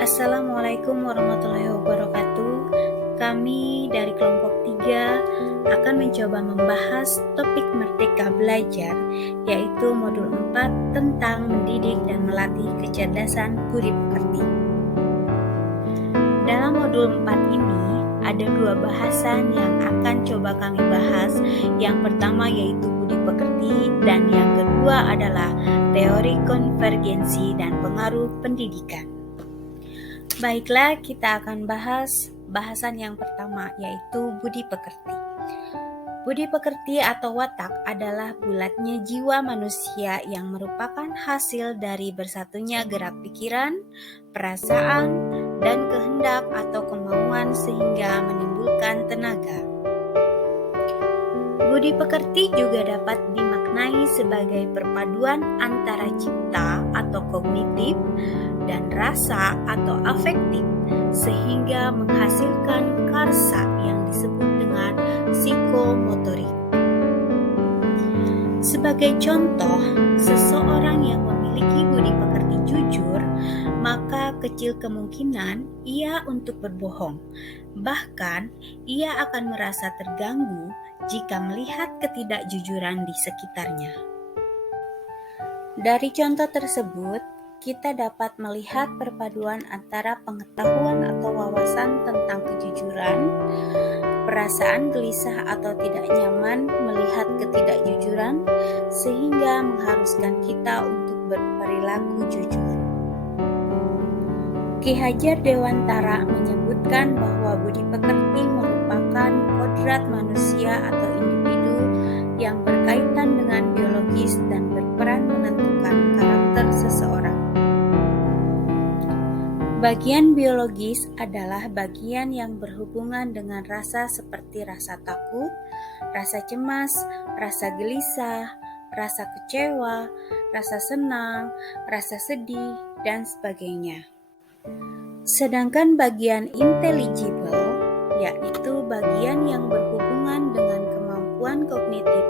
Assalamualaikum warahmatullahi wabarakatuh. Kami dari kelompok 3 akan mencoba membahas topik Merdeka Belajar, yaitu modul 4 tentang mendidik dan melatih kecerdasan budi pekerti. Dalam modul 4 ini, ada 2 bahasan yang akan coba kami bahas. Yang pertama yaitu budi pekerti, dan yang kedua adalah teori konvergensi dan pengaruh pendidikan. Baiklah, kita akan bahas bahasan yang pertama, yaitu budi pekerti. Budi pekerti atau watak adalah bulatnya jiwa manusia yang merupakan hasil dari bersatunya gerak pikiran, perasaan, dan kehendak atau kemauan sehingga menimbulkan tenaga. Budi pekerti juga dapat dimaknai sebagai perpaduan antara cipta atau kognitif dan rasa atau afektif, sehingga menghasilkan karsa yang disebut dengan psikomotorik. Sebagai contoh, seseorang yang memiliki budi pekerti jujur, maka kecil kemungkinan ia untuk berbohong. Bahkan, ia akan merasa terganggu jika melihat ketidakjujuran di sekitarnya. Dari contoh tersebut, kita dapat melihat perpaduan antara pengetahuan atau wawasan tentang kejujuran, perasaan gelisah atau tidak nyaman melihat ketidakjujuran, sehingga mengharuskan kita untuk berperilaku jujur. Ki Hajar Dewantara menyebutkan bahwa budi pekerti merupakan kodrat manusia atau individu yang berkaitan dengan biologis dan berperan menentukan karakter seseorang. Bagian biologis adalah bagian yang berhubungan dengan rasa seperti rasa takut, rasa cemas, rasa gelisah, rasa kecewa, rasa senang, rasa sedih, dan sebagainya. Sedangkan bagian intelligible, yaitu bagian yang berhubungan dengan kemampuan kognitif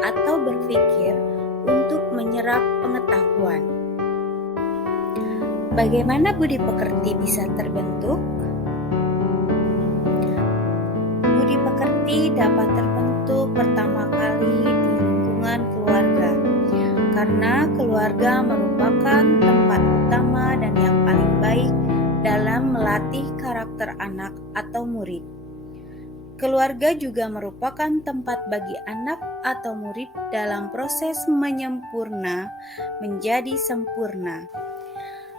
atau berpikir untuk menyerap pengetahuan. Bagaimana budi pekerti bisa terbentuk? Budi pekerti dapat terbentuk pertama kali di lingkungan keluarga, karena keluarga merupakan tempat utama dan yang paling baik dalam melatih karakter anak atau murid. Keluarga juga merupakan tempat bagi anak atau murid dalam proses menyempurna menjadi sempurna.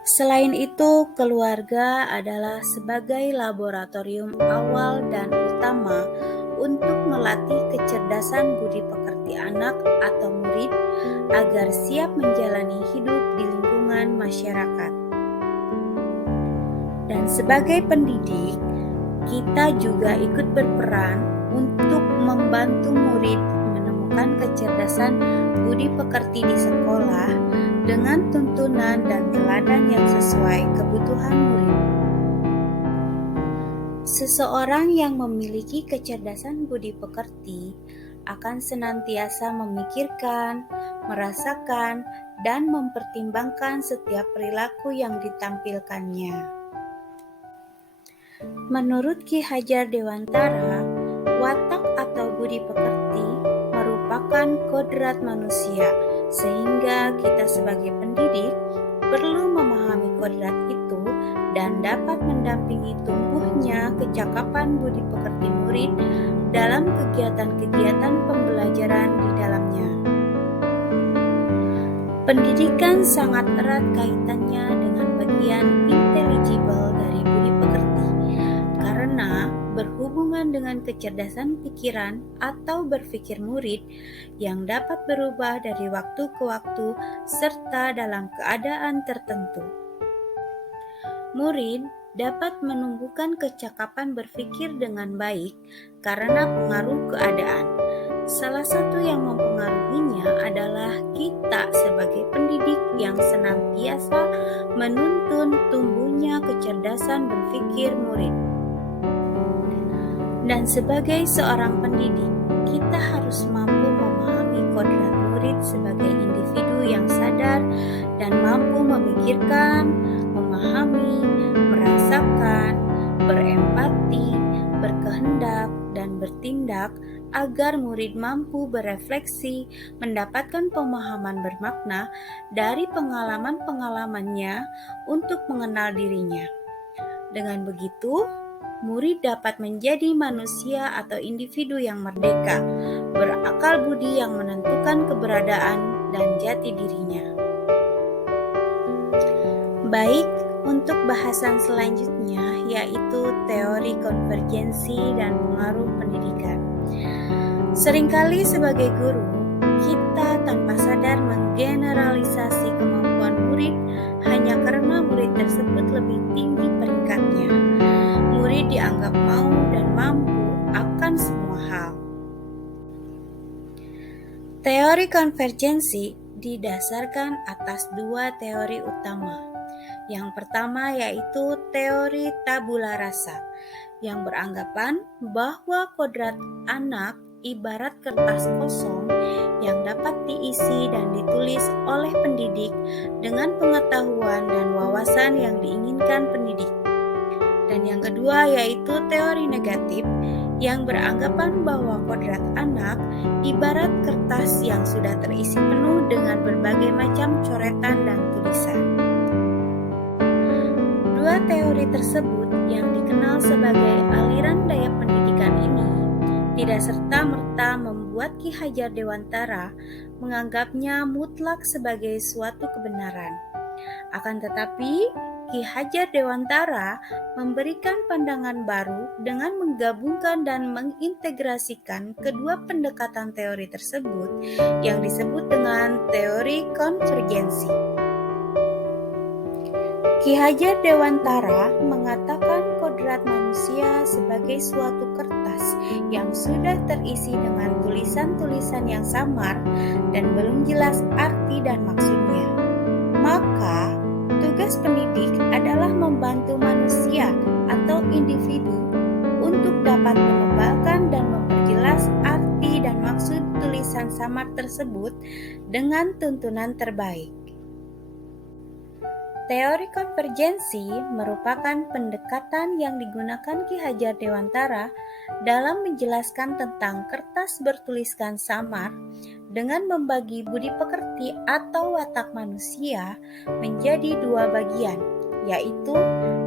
Selain itu, keluarga adalah sebagai laboratorium awal dan utama untuk melatih kecerdasan budi pekerti anak atau murid agar siap menjalani hidup di lingkungan masyarakat. Dan sebagai pendidik, kita juga ikut berperan untuk membantu murid menemukan kecerdasan budi pekerti di sekolah dengan tuntunan dan teladan yang sesuai kebutuhan murid. Seseorang yang memiliki kecerdasan budi pekerti akan senantiasa memikirkan, merasakan, dan mempertimbangkan setiap perilaku yang ditampilkannya. Menurut Ki Hajar Dewantara, watak atau budi pekerti merupakan kodrat manusia, sehingga kita sebagai pendidik perlu memahami kodrat itu dan dapat mendampingi tumbuhnya kecakapan budi pekerti murid dalam kegiatan-kegiatan pembelajaran di dalamnya. Pendidikan sangat erat kaitannya dengan bagian intelligible dari budi pekerti, karena berhubungan dengan kecerdasan pikiran atau berpikir murid yang dapat berubah dari waktu ke waktu serta dalam keadaan tertentu. Murid dapat menumbuhkan kecakapan berpikir dengan baik karena pengaruh keadaan. Salah satu yang mempengaruhinya adalah kita sebagai pendidik yang senantiasa menuntun tumbuhnya kecerdasan berpikir murid. Dan sebagai seorang pendidik, kita harus mampu memahami kodrat murid sebagai individu yang sadar dan mampu memikirkan, memahami, agar murid mampu berefleksi, mendapatkan pemahaman bermakna dari pengalaman-pengalamannya untuk mengenal dirinya. Dengan begitu, murid dapat menjadi manusia atau individu yang merdeka, berakal budi yang menentukan keberadaan dan jati dirinya. Baik, untuk bahasan selanjutnya yaitu teori konvergensi dan pengaruh pendidikan. Seringkali sebagai guru, kita tanpa sadar menggeneralisasi kemampuan murid hanya karena murid tersebut lebih tinggi peringkatnya. Murid dianggap mau dan mampu akan semua hal. Teori konvergensi didasarkan atas dua teori utama. Yang pertama yaitu teori tabula rasa, yang beranggapan bahwa kodrat anak ibarat kertas kosong yang dapat diisi dan ditulis oleh pendidik dengan pengetahuan dan wawasan yang diinginkan pendidik. Dan yang kedua yaitu teori negatif, yang beranggapan bahwa kodrat anak ibarat kertas yang sudah terisi penuh dengan berbagai macam coretan dan tulisan. Dua teori tersebut yang dikenal sebagai aliran daya pendidikan ini tidak serta-merta membuat Ki Hajar Dewantara menganggapnya mutlak sebagai suatu kebenaran. Akan tetapi, Ki Hajar Dewantara memberikan pandangan baru dengan menggabungkan dan mengintegrasikan kedua pendekatan teori tersebut yang disebut dengan teori konvergensi. Ki Hajar Dewantara mengatakan kodrat manusia sebagai suatu kertas yang sudah terisi dengan tulisan-tulisan yang samar dan belum jelas arti dan maksudnya. Maka, tugas pendidik adalah membantu manusia atau individu untuk dapat menebalkan dan memperjelas arti dan maksud tulisan samar tersebut dengan tuntunan terbaik. Teori konvergensi merupakan pendekatan yang digunakan Ki Hajar Dewantara dalam menjelaskan tentang kertas bertuliskan samar dengan membagi budi pekerti atau watak manusia menjadi dua bagian, yaitu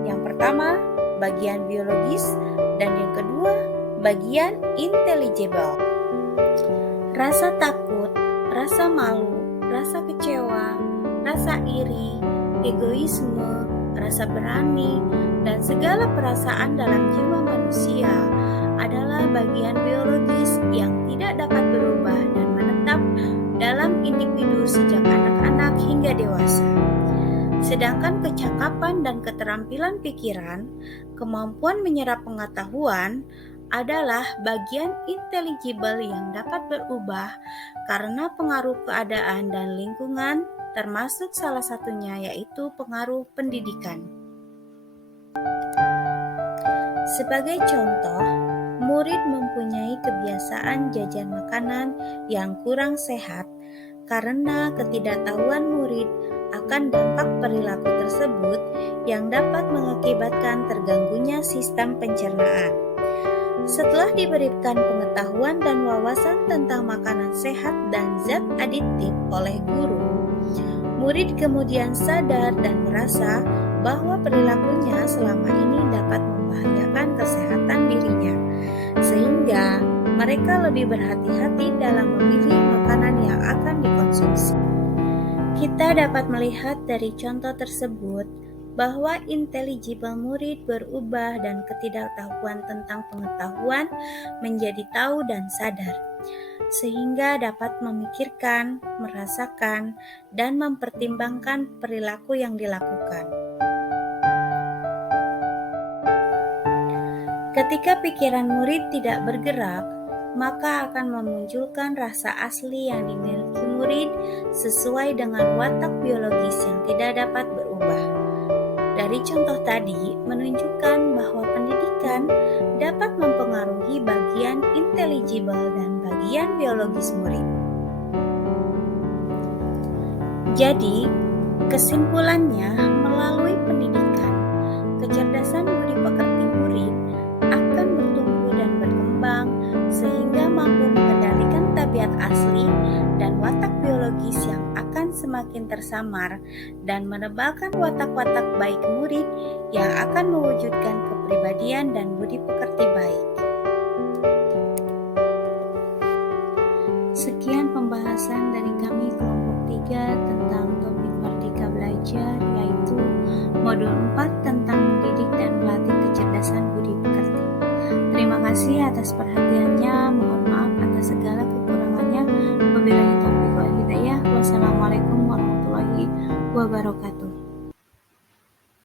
yang pertama bagian biologis dan yang kedua bagian intelligible. Rasa takut, rasa malu, rasa kecewa, rasa iri, egoisme, rasa berani, dan segala perasaan dalam jiwa manusia adalah bagian biologis yang tidak dapat berubah dan menetap dalam individu sejak anak-anak hingga dewasa. Sedangkan kecakapan dan keterampilan pikiran, kemampuan menyerap pengetahuan, adalah bagian intelligible yang dapat berubah karena pengaruh keadaan dan lingkungan, termasuk salah satunya yaitu pengaruh pendidikan. Sebagai contoh, murid mempunyai kebiasaan jajan makanan yang kurang sehat karena ketidaktahuan murid akan dampak perilaku tersebut yang dapat mengakibatkan terganggunya sistem pencernaan. Setelah diberikan pengetahuan dan wawasan tentang makanan sehat dan zat aditif oleh guru, murid kemudian sadar dan merasa bahwa perilakunya selama ini dapat membahayakan kesehatan dirinya, sehingga mereka lebih berhati-hati dalam memilih makanan yang akan dikonsumsi. Kita dapat melihat dari contoh tersebut bahwa intelligible murid berubah dan ketidaktahuan tentang pengetahuan menjadi tahu dan sadar, sehingga dapat memikirkan, merasakan, dan mempertimbangkan perilaku yang dilakukan. Ketika pikiran murid tidak bergerak, maka akan memunculkan rasa asli yang dimiliki murid sesuai dengan watak biologis yang tidak dapat berubah. Dari contoh tadi menunjukkan bahwa pendidikan dapat mempengaruhi bagian intelligible dan bagian biologis murid. Jadi, kesimpulannya melalui pendidikan, kecerdasan budi pekerti murid akan bertumbuh dan berkembang sehingga mampu semakin tersamar dan menebalkan watak-watak baik murid yang akan mewujudkan kepribadian dan budi pekerti baik. Sekian pembahasan dari kami kelompok 3 tentang topik Merdeka Belajar, yaitu modul 4 tentang mendidik dan melatih kecerdasan budi pekerti. Terima kasih atas perhatiannya. Mohon maaf atas segala kekurangannya. Wabillahi taufiq wal hidayah. Wassalamualaikum warahmatullahi wabarakatuh.